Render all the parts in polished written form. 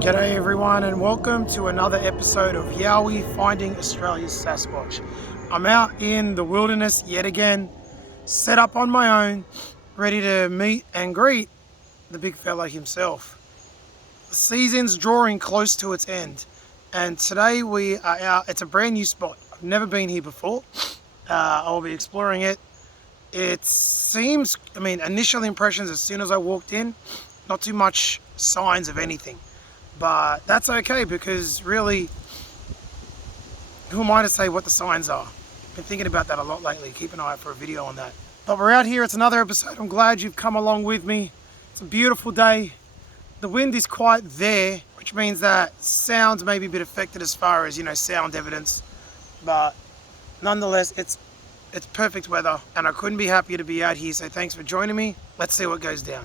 G'day everyone and welcome to another episode of Yowie Finding Australia's Sasquatch. I'm out in the wilderness yet again, set up on my own, ready to meet and greet the big fella himself. The season's drawing close to its end and today we are out. It's a brand new spot. I've never been here before. I'll be exploring it. It seems, initial impressions as soon as I walked in, not too much signs of anything. But that's okay because really, who am I to say what the signs are? Been thinking about that a lot lately. Keep an eye out for a video on that. But we're out here. It's another episode. I'm glad you've come along with me. It's a beautiful day. The wind is quite there, which means that sounds may be a bit affected as far as, sound evidence. But nonetheless, it's perfect weather and I couldn't be happier to be out here. So thanks for joining me. Let's see what goes down.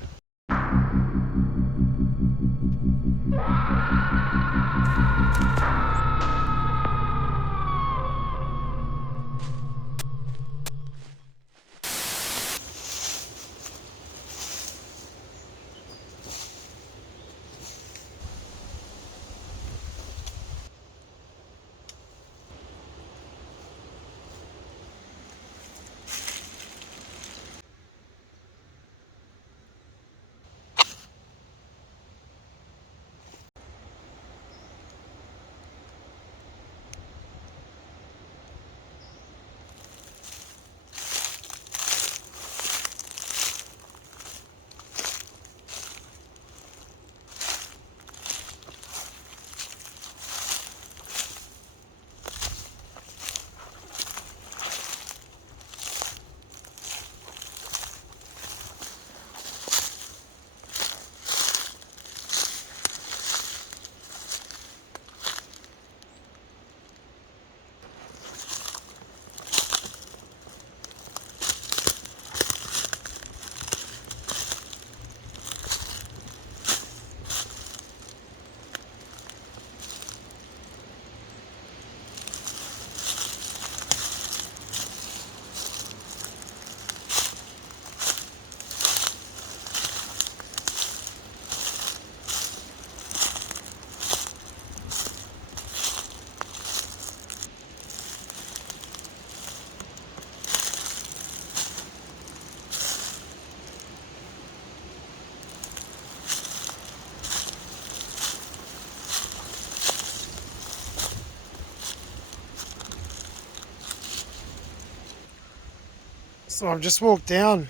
So I've just walked down,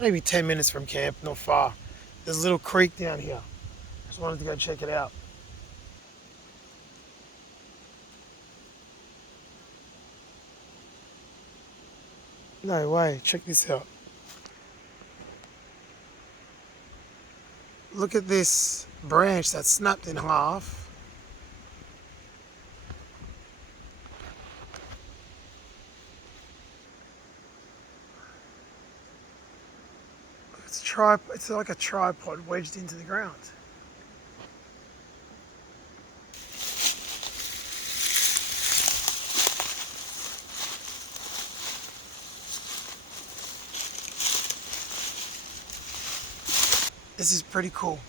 maybe 10 minutes from camp, not far. There's a little creek down here. Just wanted to go check it out. No way, check this out. Look at this branch that's snapped in half. It's like a tripod wedged into the ground. This is pretty cool.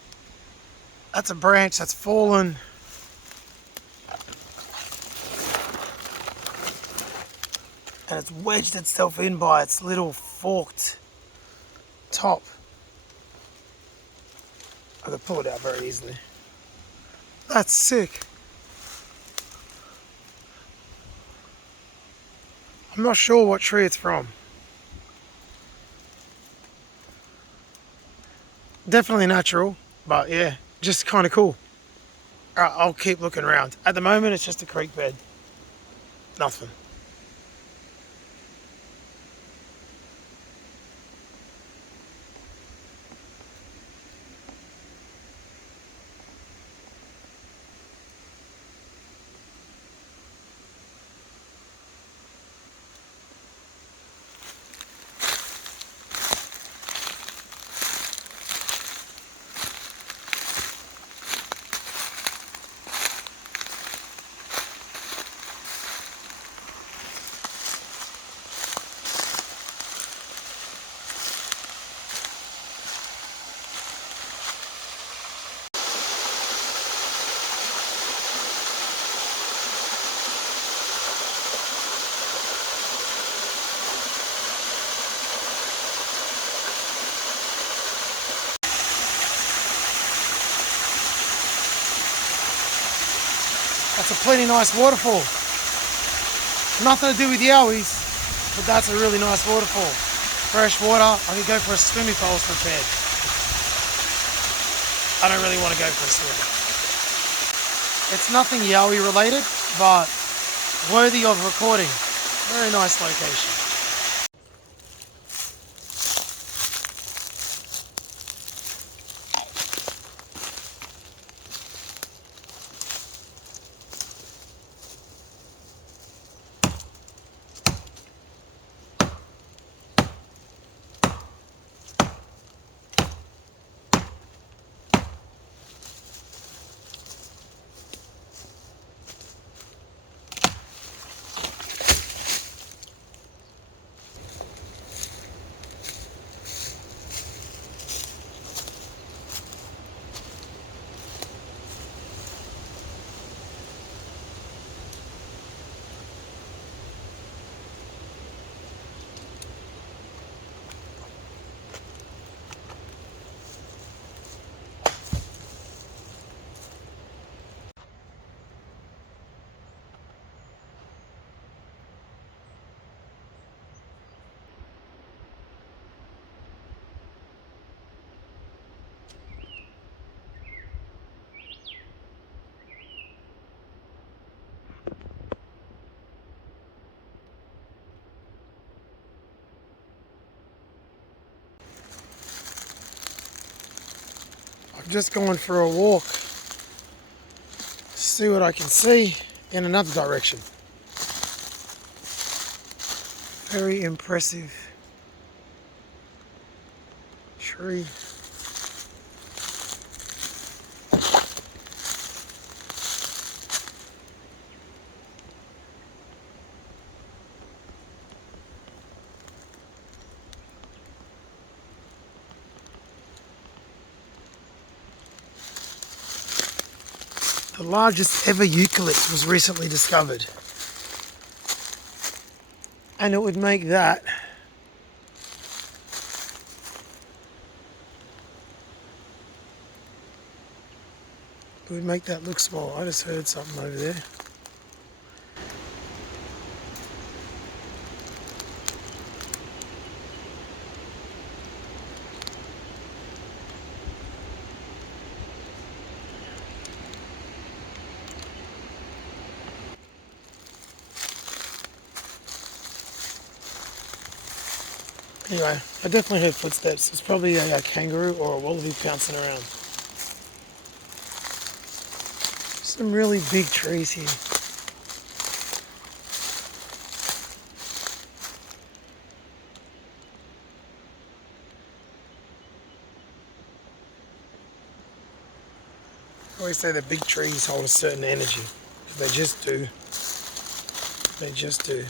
That's a branch that's fallen. And it's wedged itself in by its little forked top. I could pull it out very easily. That's sick. I'm not sure what tree it's from. Definitely natural, but yeah, just kind of cool. Alright, I'll keep looking around. At the moment, it's just a creek bed. Nothing. That's a plenty nice waterfall. Nothing to do with Yowies, but that's a really nice waterfall. Fresh water. I could go for a swim if I was prepared. I don't really want to go for a swim. It's nothing Yowie related, but worthy of recording. Very nice location. I'm just going for a walk. See what I can see in another direction. Very impressive tree. The largest ever eucalypt was recently discovered. And it would make that look small. I just heard something over there. Anyway, I definitely heard footsteps. It's probably a kangaroo or a wallaby pouncing around. Some really big trees here. I always say that big trees hold a certain energy. They just do. They just do.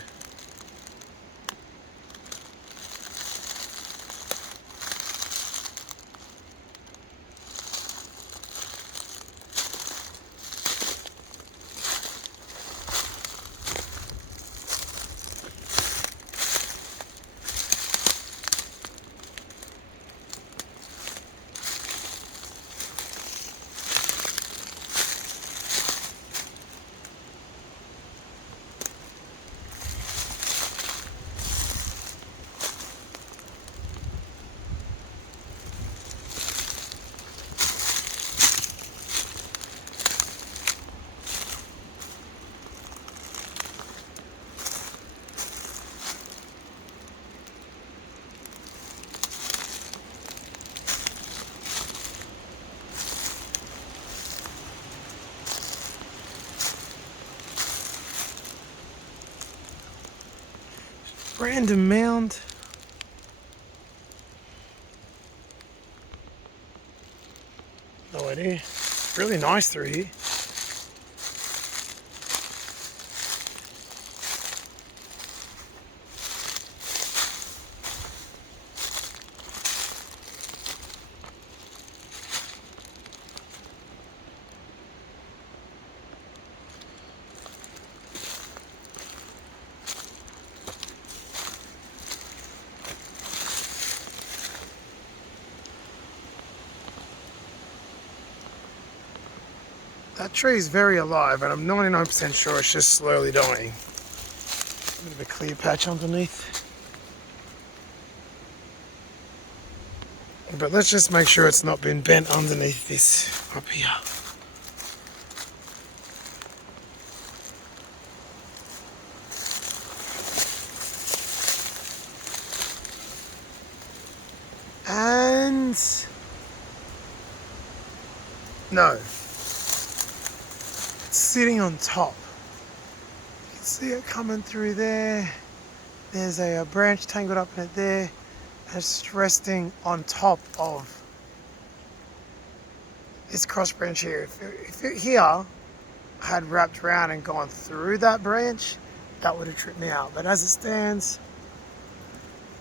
Random mound. No idea. Really nice through here. That tree is very alive, and I'm 99% sure it's just slowly dying. A bit of a clear patch underneath. But let's just make sure it's not been bent underneath this up here. And no, it's sitting on top. You can see it coming through there. There's a branch tangled up in it there. And it's resting on top of this cross branch here. If it here had wrapped around and gone through that branch, that would have tripped me out. But as it stands,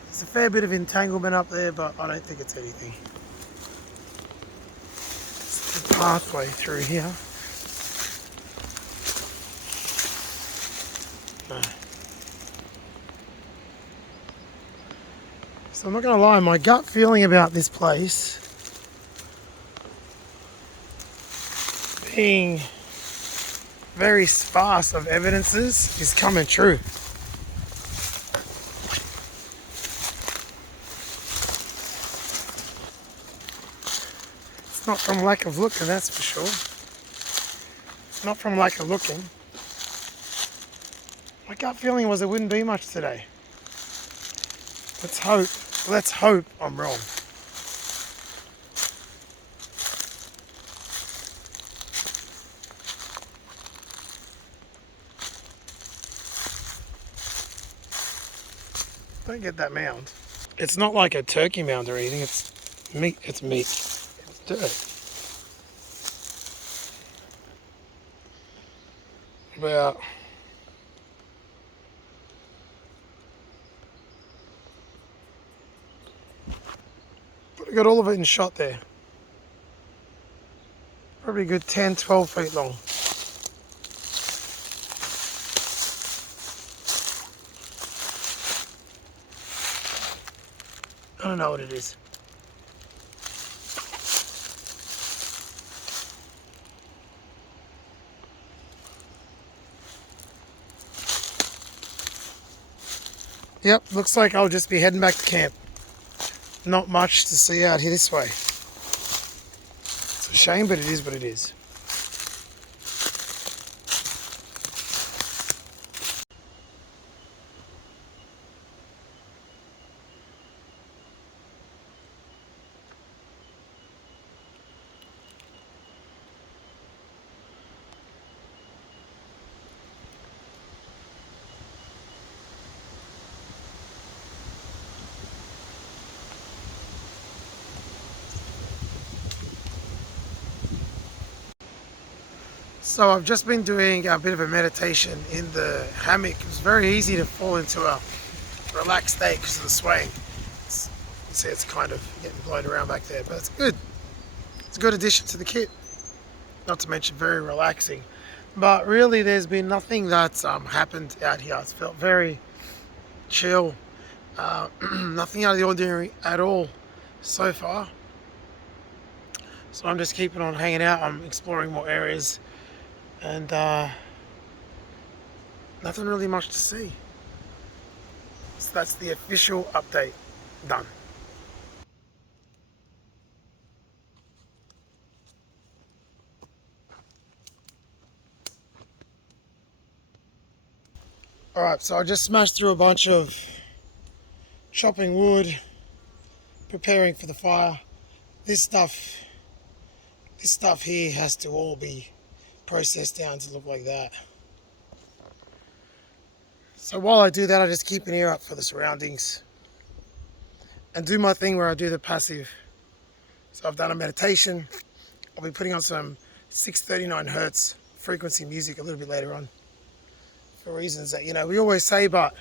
there's a fair bit of entanglement up there, but I don't think it's anything. It's the pathway through here. No. So I'm not going to lie, my gut feeling about this place being very sparse of evidences is coming true. It's not from lack of looking, that's for sure. It's not from lack of looking. My gut feeling was there wouldn't be much today. Let's hope I'm wrong. Don't get that mound. It's not like a turkey mound or anything, it's meat. It's dirt. About I got all of it in shot there. Probably a good 10, 12 feet long. I don't know what it is. Yep, looks like I'll just be heading back to camp. Not much to see out here this way. It's a shame, but it is what it is. So I've just been doing a bit of a meditation in the hammock. It was very easy to fall into a relaxed state because of the swaying. You can see it's kind of getting blown around back there, but it's good. It's a good addition to the kit. Not to mention very relaxing. But really there's been nothing that's happened out here. It's felt very chill. Nothing out of the ordinary at all so far. So I'm just keeping on hanging out. I'm exploring more areas. And nothing really much to see. So that's the official update done. Alright, so I just smashed through a bunch of chopping wood, preparing for the fire. This stuff here has to all be processed down to look like that. So while I do that, I just keep an ear up for the surroundings and do my thing where I do the passive. So I've done a meditation. I'll be putting on some 639 hertz frequency music a little bit later on for reasons that, we always say, but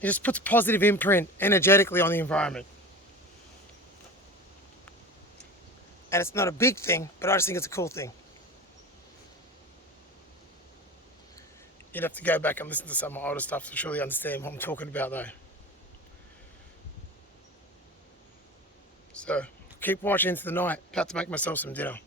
it just puts a positive imprint energetically on the environment. And it's not a big thing, but I just think it's a cool thing. You'd have to go back and listen to some of my older stuff to surely understand what I'm talking about though. So keep watching into the night. About to make myself some dinner.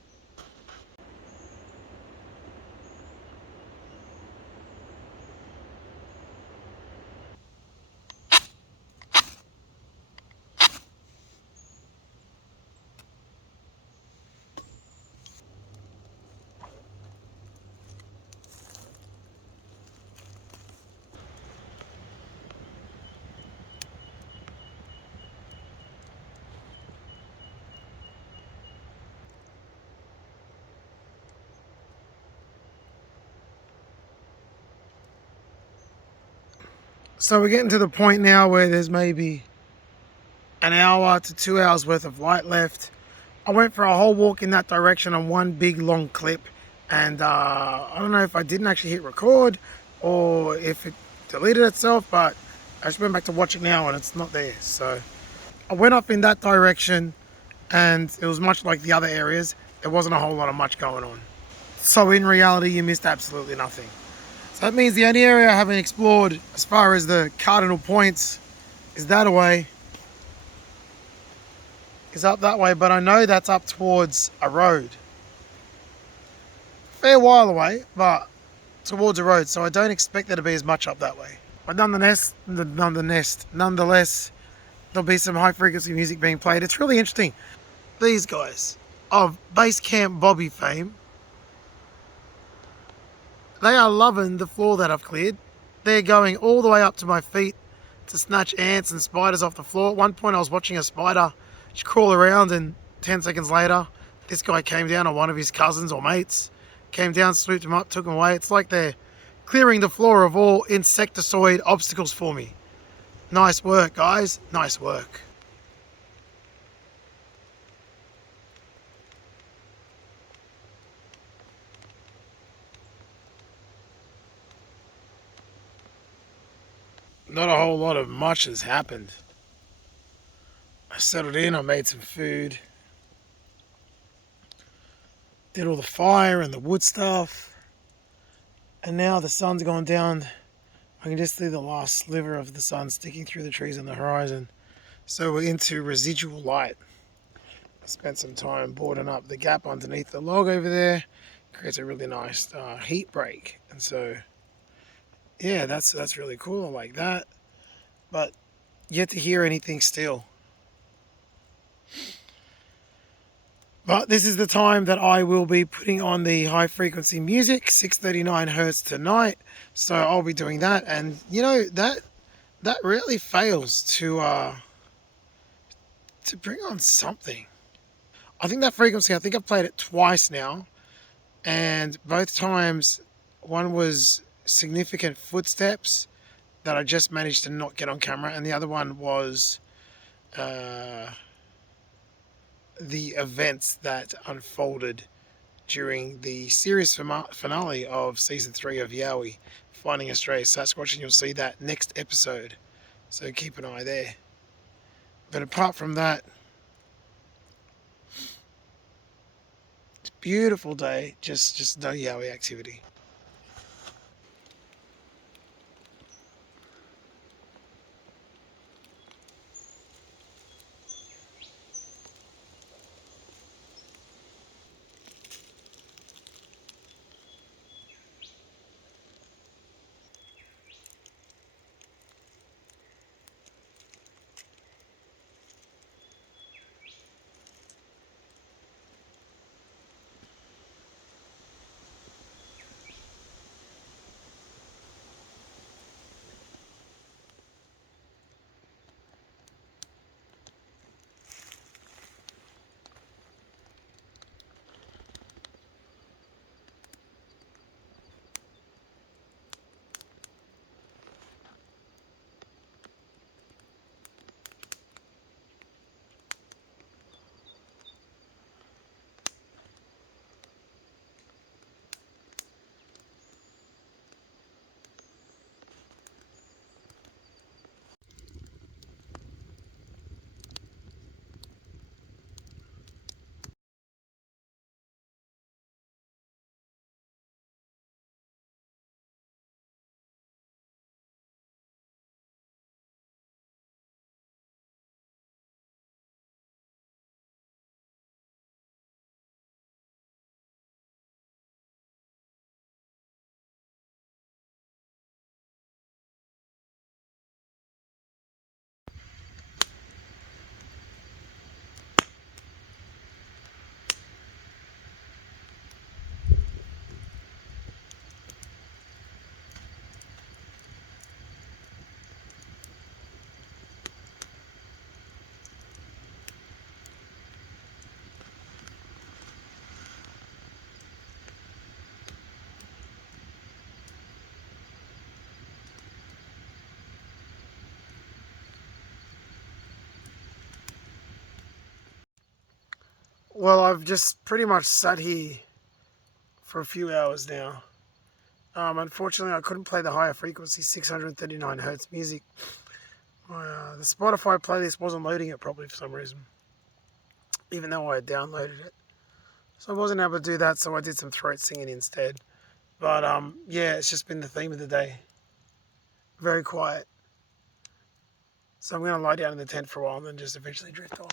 So we're getting to the point now where there's maybe an hour to 2 hours worth of light left. I went for a whole walk in that direction on one big long clip, and I don't know if I didn't actually hit record or if it deleted itself, but I just went back to watch it now and it's not there. So I went up in that direction and it was much like the other areas. There wasn't a whole lot of much going on. So in reality, you missed absolutely nothing. So that means the only area I haven't explored as far as the cardinal points is that away, is up that way, but I know that's up towards a road. Fair while away, but towards a road, so I don't expect there to be as much up that way. But nonetheless, there'll be some high frequency music being played. It's really interesting. These guys of Base Camp Bobby fame, they are loving the floor that I've cleared. They're going all the way up to my feet to snatch ants and spiders off the floor. At one point I was watching a spider just crawl around, and 10 seconds later this guy came down, or one of his cousins or mates came down, swooped him up, took him away. It's like they're clearing the floor of all insecticide obstacles for me. Nice work, guys. Nice work. Not a whole lot of much has happened. I settled in, I made some food, did all the fire and the wood stuff, and now the sun's gone down. I can just see the last sliver of the sun sticking through the trees on the horizon. So we're into residual light. I spent some time boarding up the gap underneath the log over there. Creates a really nice heat break. And so, yeah, that's really cool. I like that. But yet to hear anything still. But this is the time that I will be putting on the high frequency music, 639 hertz tonight. So I'll be doing that. And you know, that really fails to bring on something. I think that frequency, I think I've played it twice now, and both times one was significant footsteps that I just managed to not get on camera, and the other one was uh, the events that unfolded during the series finale of season 3 of Yowie, Finding Australia's Sasquatch, and you'll see that next episode. So keep an eye there. But apart from that, it's a beautiful day, just no Yowie activity. Well, I've just pretty much sat here for a few hours now. Unfortunately, I couldn't play the higher frequency 639 hertz music. The Spotify playlist wasn't loading it properly for some reason, even though I had downloaded it. So I wasn't able to do that, so I did some throat singing instead. But yeah, it's just been the theme of the day. Very quiet. So I'm going to lie down in the tent for a while and then just eventually drift off.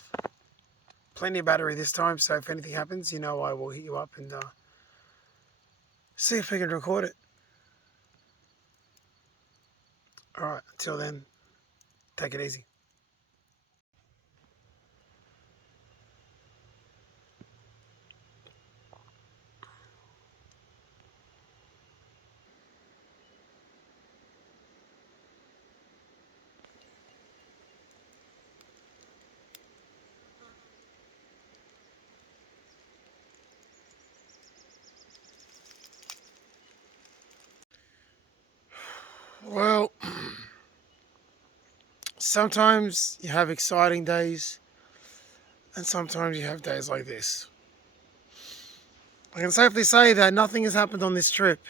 Plenty of battery this time, so if anything happens, you know I will hit you up and see if we can record it. Alright, until then, take it easy. Well, sometimes you have exciting days, and sometimes you have days like this. I can safely say that nothing has happened on this trip,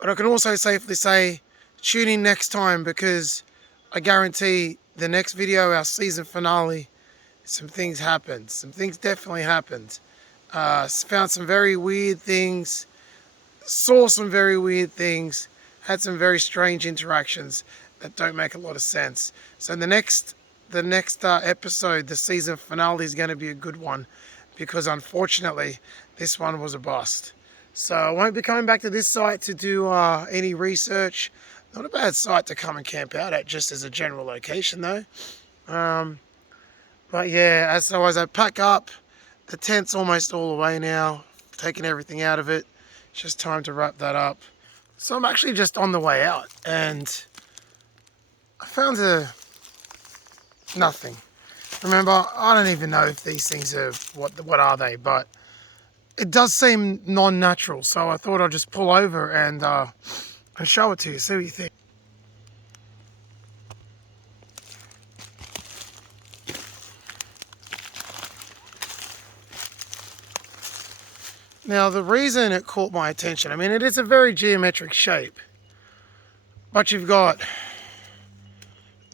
but I can also safely say tune in next time, because I guarantee the next video, our season finale, some things happened. Some things definitely happened. Found some very weird things, saw some very weird things, had some very strange interactions that don't make a lot of sense. So the next episode, the season finale, is going to be a good one, because unfortunately this one was a bust. So I won't be coming back to this site to do any research. Not a bad site to come and camp out at, just as a general location though. But yeah, as I pack up, the tent's almost all away now, taking everything out of it. It's just time to wrap that up. So I'm actually just on the way out, and I found nothing. Remember, I don't even know if these things are, what are they, but it does seem non-natural, so I thought I'd just pull over and show it to you, see what you think. Now, the reason it caught my attention, I mean, it is a very geometric shape, but you've got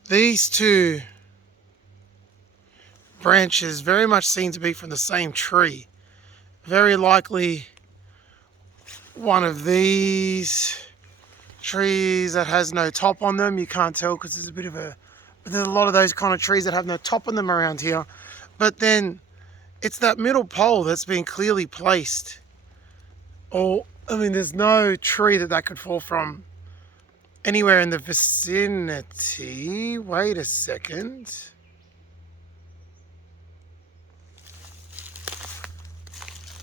these two branches very much seem to be from the same tree. Very likely one of these trees that has no top on them. You can't tell because there's a lot of those kind of trees that have no top on them around here. But then it's that middle pole that's been clearly placed. Or, I mean, there's no tree that could fall from anywhere in the vicinity. Wait a second.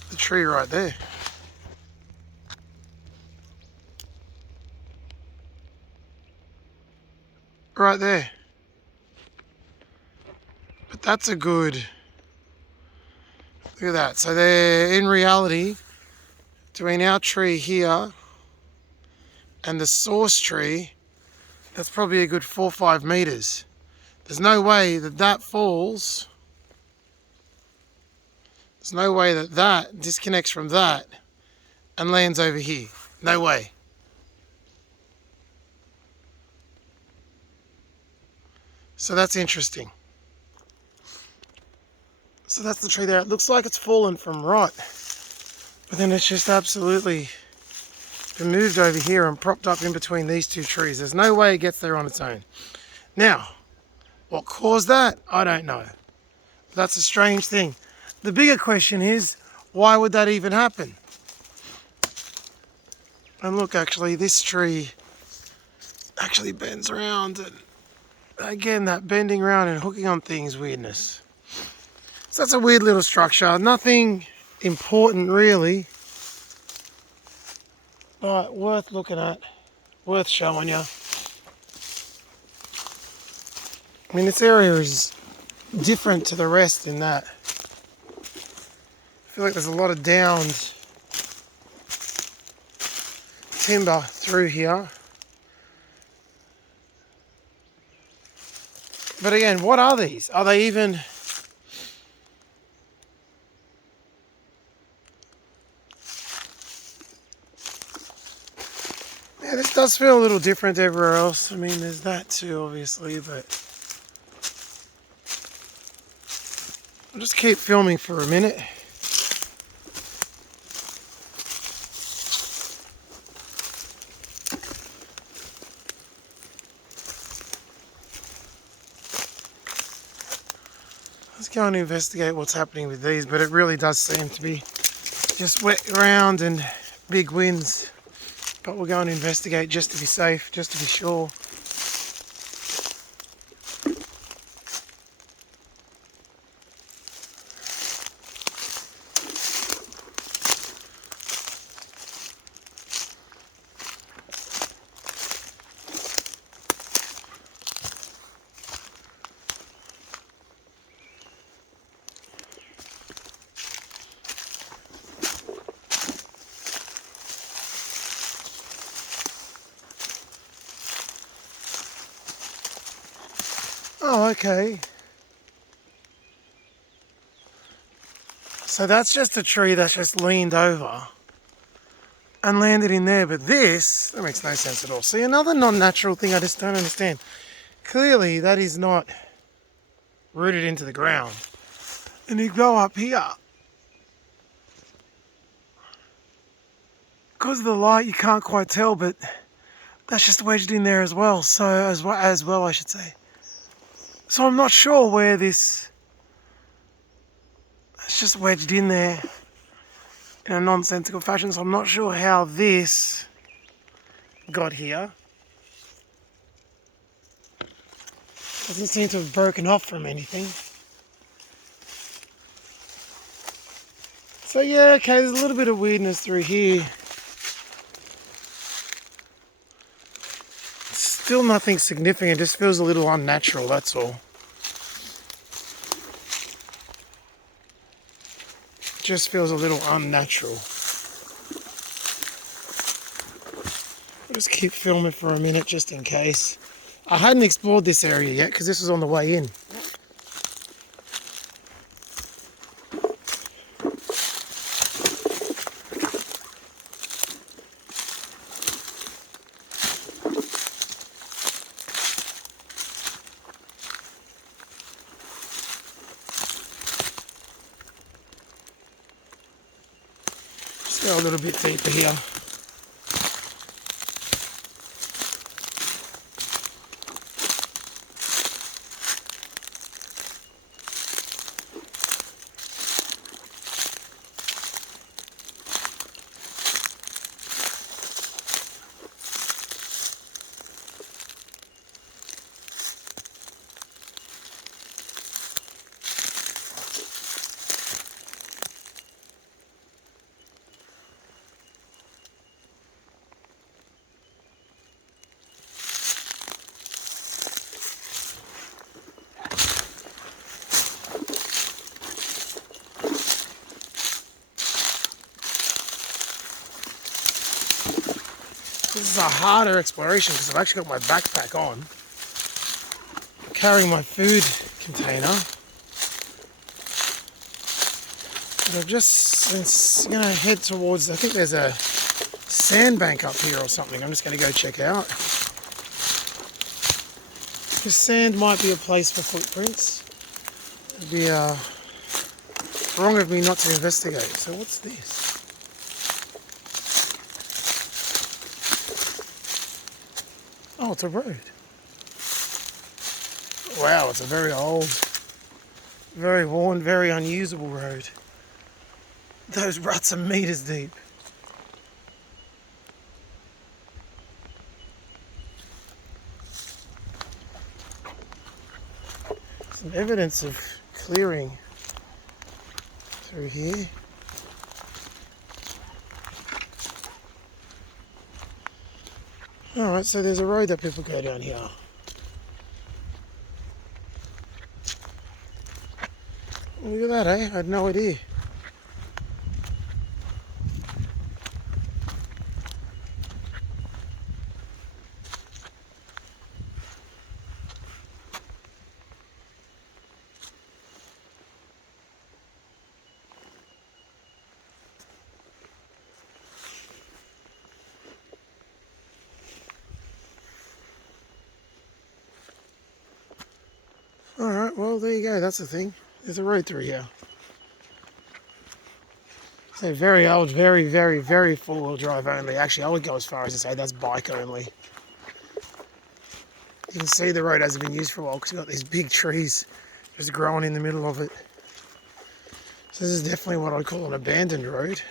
The tree right there. Right there. But that's a good... Look at that. So they're, in reality, between our tree here and the source tree, that's probably a good 4 or 5 meters. There's no way that falls. There's no way that disconnects from that and lands over here. No way. So that's interesting. So that's the tree there. It looks like it's fallen from rot, but then it's just absolutely been moved over here and propped up in between these two trees. There's no way it gets there on its own. Now, what caused that? I don't know. That's a strange thing. The bigger question is, why would that even happen? And look, actually, this tree actually bends around, and again, that bending around and hooking on things weirdness. So that's a weird little structure. Nothing important really, but worth looking at, worth showing you. I mean, this area is different to the rest in that I feel like there's a lot of downed timber through here. But again, what are these? Are they even... does feel a little different everywhere else. I mean, there's that too, obviously, but I'll just keep filming for a minute. Let's go and investigate what's happening with these, but it really does seem to be just wet ground and big winds. But we'll go and investigate just to be safe, just to be sure. Oh, okay. So that's just a tree that's just leaned over and landed in there. But this, that makes no sense at all. See, another non-natural thing I just don't understand. Clearly, that is not rooted into the ground. And you go up here. Because of the light, you can't quite tell, but that's just wedged in there as well. So, as well, I should say. So I'm not sure where this... It's just wedged in there in a nonsensical fashion, so I'm not sure how this got here. Doesn't seem to have broken off from anything. So yeah, okay, there's a little bit of weirdness through here. Still nothing significant, just feels a little unnatural, that's all. Just feels a little unnatural. I'll just keep filming for a minute just in case. I hadn't explored this area yet because this was on the way in. Just go a little bit deeper here. This is a harder exploration because I've actually got my backpack on. I'm carrying my food container. But I've just going to head towards, I think there's a sandbank up here or something. I'm just going to go check out. Because sand might be a place for footprints. It'd be wrong of me not to investigate. So what's this? Oh, it's a road. Wow, it's a very old, very worn, very unusable road. Those ruts are meters deep. Some evidence of clearing through here. Alright, so there's a road that people go down here. Look at that, eh? I had no idea. Alright, well there you go, that's the thing. There's a road through here. So very old, very, very, very four-wheel drive only. Actually, I would go as far as to say that's bike only. You can see the road hasn't been used for a while because you've got these big trees just growing in the middle of it. So this is definitely what I'd call an abandoned road.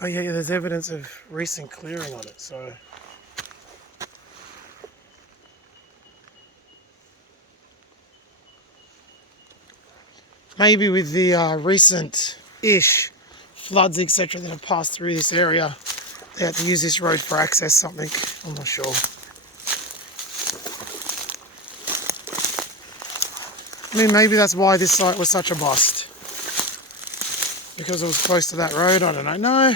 Oh yeah, there's evidence of recent clearing on it, so... Maybe with the recent-ish floods, etc. that have passed through this area, they had to use this road for access something. I'm not sure. I mean, maybe that's why this site was such a bust. Because it was close to that road, I don't know. No,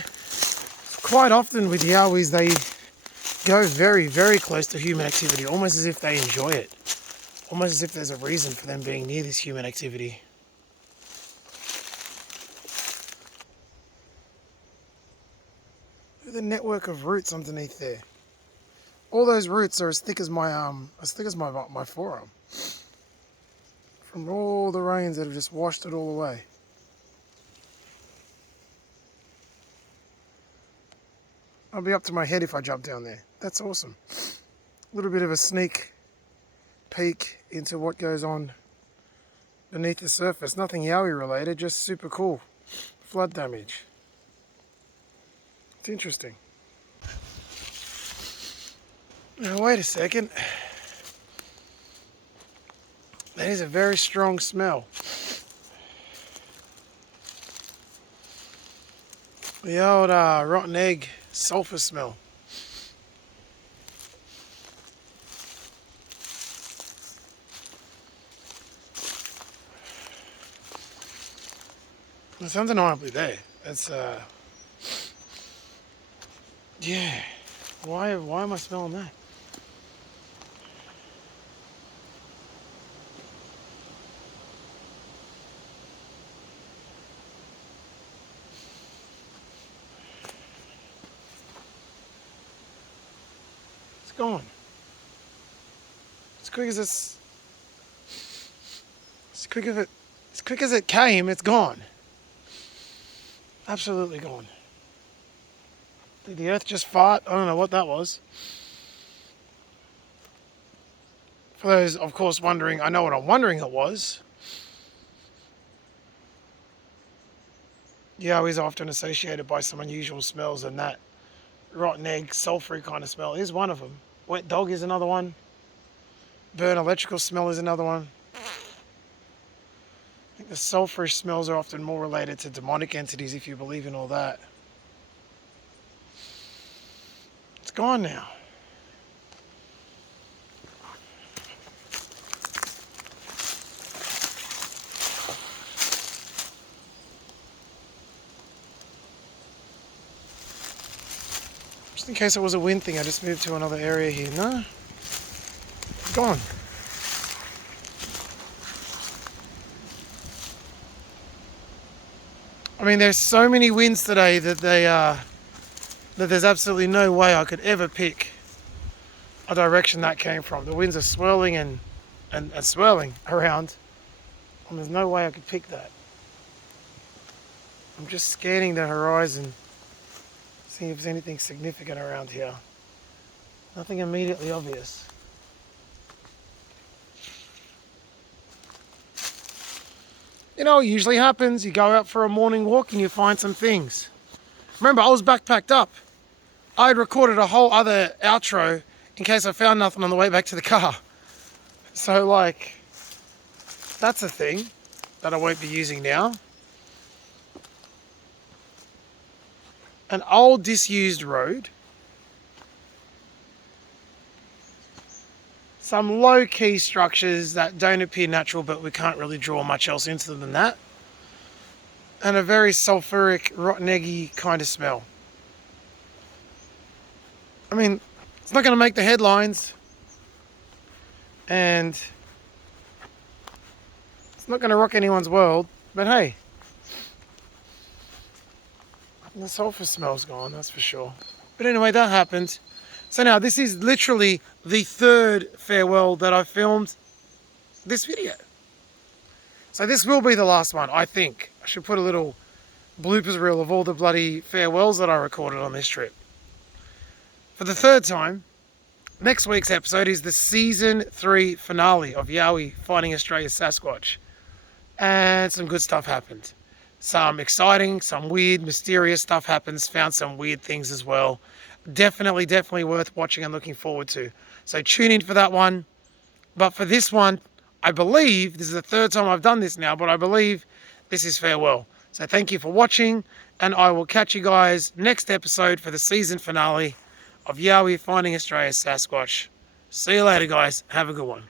quite often with Yowies, they go very, very close to human activity, almost as if they enjoy it. Almost as if there's a reason for them being near this human activity. Look at the network of roots underneath there. All those roots are as thick as my my forearm. From all the rains that have just washed it all away. I'll be up to my head if I jump down there. That's awesome. A little bit of a sneak peek into what goes on beneath the surface. Nothing Yowie related, just super cool. Flood damage. It's interesting. Now wait a second. That is a very strong smell. The old rotten egg sulfur smell. It's undeniably there. It's yeah. Why am I smelling that? It's gone. As quick as it came, it's gone. Absolutely gone. Did the earth just fart? I don't know what that was. For those, of course, wondering, I know what I'm wondering it was. Yowie is often associated by some unusual smells, and that rotten egg, sulfury kind of smell is one of them. Wet dog is another one. Burn electrical smell is another one. I think the sulfurish smells are often more related to demonic entities, if you believe in all that. It's gone now. Just in case it was a wind thing, I just moved to another area here. No, it's gone. I mean, there's so many winds today that that there's absolutely no way I could ever pick a direction that came from. The winds are swirling and swirling around, and there's no way I could pick that. I'm just scanning the horizon, seeing if there's anything significant around here. Nothing immediately obvious. You know what usually happens? You go out for a morning walk and you find some things. Remember, I was backpacked up. I had recorded a whole other outro in case I found nothing on the way back to the car. So, like, that's a thing that I won't be using now. An old disused road. Some low-key structures that don't appear natural, but we can't really draw much else into them than that. And a very sulfuric, rotten eggy kind of smell. I mean, it's not going to make the headlines. And it's not going to rock anyone's world. But hey, the sulfur smell's gone, that's for sure. But anyway, that happened. So now this is literally the third farewell that I've filmed this video. So this will be the last one, I think. I should put a little bloopers reel of all the bloody farewells that I recorded on this trip. For the third time, next week's episode is the season 3 finale of Yowie Finding Australia's Sasquatch. And some good stuff happened. Some exciting, some weird, mysterious stuff happens. Found some weird things as well. Definitely worth watching and looking forward to. So tune in for that one. But for this one, I believe, this is the third time I've done this now, but I believe this is farewell. So thank you for watching, and I will catch you guys next episode for the season finale of Yowie Finding Australia's Sasquatch. See you later, guys. Have a good one.